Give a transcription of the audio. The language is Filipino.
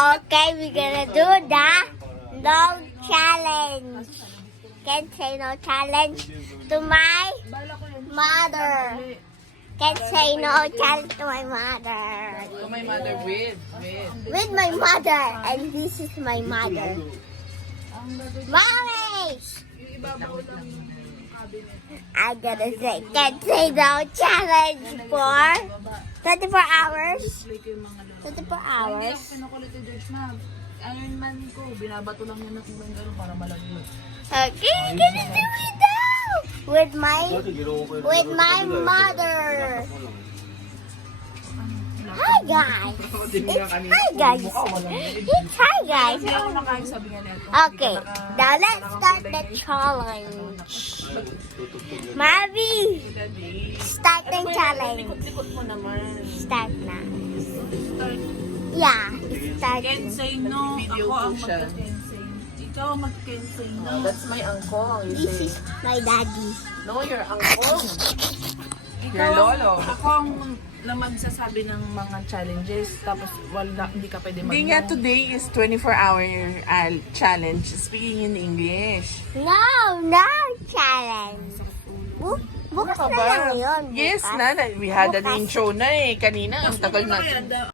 Okay, we're gonna do the no challenge. Can't say no challenge to my mother. Can't say no challenge to my mother. To my mother with. With my mother, and this is my mother. Mommy! I gotta say, can't say no challenge for 24 hours. 24 hours. Pinukulit ni George Ma'am. Iron Man ko, binabato lang niya na kung gano'n para malaglag. Okay, I'm gonna do it now with my mother. Hi guys. Hi guys. Hi guys. Hindi ako nakain sabi nga nito. Okay, now let's start the challenge. Mavi, start the challenge. Likot mo naman. Start na. Start. Yeah, start. Can't say no. Video Ako ang po siya. magka-can't say. Ikaw ang mag-can't say no. That's my uncle, you This say. is my daddy. No, your uncle. Ikaw Your lolo. Ako ang na magsasabi ng mga challenges tapos wala, hindi ka pwede mag- Hindi nga, today is 24-hour challenge. Speaking in English. No challenge. Bukas na lang yun. Yes bukas. na, we had an Bukas. intro na eh. Kanina, ang tagal na. Kaya,